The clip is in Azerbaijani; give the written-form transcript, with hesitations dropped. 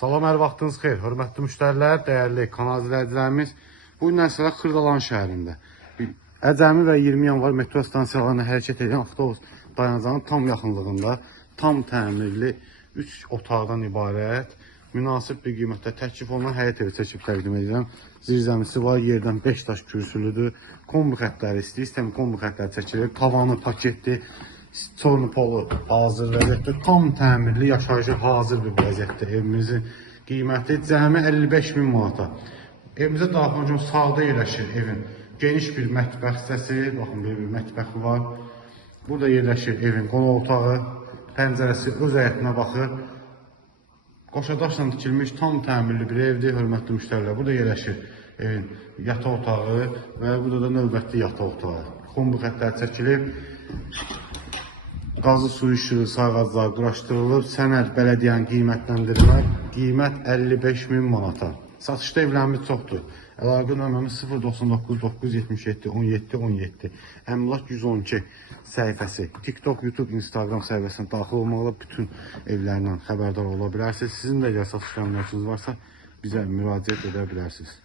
Salam, hər vaxtınız xeyir. Hörmətli müştərilər, dəyərli kanal izləyicilərimiz. Bu günlər sonra Xırdalan şəhərində Əcəmi və 20 yanvar metro stansiyalarına hərəkət edən avtobus dayanacağının tam yaxınlığında tam təmirli 3 otaqdan ibarət münasib bir qiymətdə təklif olunan həyət evi çəkib təqdim edirəm. Zirzəmisi var, yerdən 5 daş kürsülüdür. Kombi xətləri istəyirəm, kombi xətləri çəkilir. Tavanı paketli, çorlu polu hazır vəziyyətdə, tam təmirli, yaşayışa hazır bir vəziyyətdə evimizin qiyməti cəmi 55.000 manata. Evimizə daxil olunca sağda yerləşir evin geniş bir mətbəx hissəsi, baxın bir mətbəxi var. Burada yerləşir evin qonaq otağı, pəncərəsi öz həyətinə baxır. Qoşadaşla tikilmiş tam təmirli bir evdir, hörmətli müştərilər. Burada yerləşir evin yataq otağı və burada da növbətli yataq otağı. Kombi xətləri çəkilib. Qazı suyu işığı sayğaclar quraşdırılıb, sənəd bələdiyyənin qiymətləndirmə, qiymət 55.000 manata. Satışda evlərimiz çoxdur. Əlaqə nömrəmiz 099 977 17 17. Əmlak 112 səhifəsi. TikTok, YouTube, Instagram səhifəsinə daxil olmaqla bütün evlərdən xəbərdar ola bilərsiniz. Sizin də əgər satış əmlakınız varsa bizə müraciət edə bilərsiniz.